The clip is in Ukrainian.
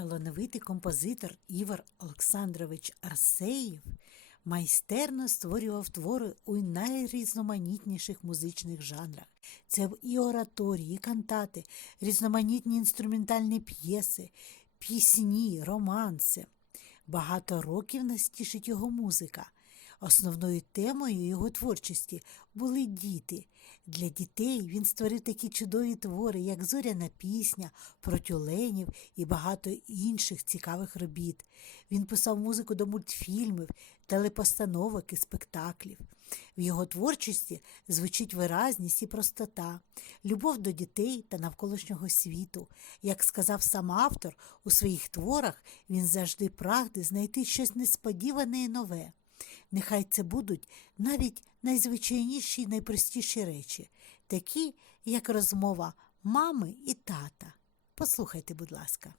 талановитий композитор Івар Олександрович Арсеєв майстерно створював твори у найрізноманітніших музичних жанрах. Це і ораторії, і кантати, різноманітні інструментальні п'єси, пісні, романси. Багато років нас тішить його музика. Основною темою його творчості були діти. Для дітей він створив такі чудові твори, як Зоряна пісня, про тюленів і багато інших цікавих робіт. Він писав музику до мультфільмів, телепостановок і спектаклів. В його творчості звучить виразність і простота, любов до дітей та навколишнього світу. Як сказав сам автор, у своїх творах він завжди прагне знайти щось несподіване і нове. Нехай це будуть навіть найзвичайніші й найпростіші речі, такі, як розмова мами і тата. Послухайте, будь ласка.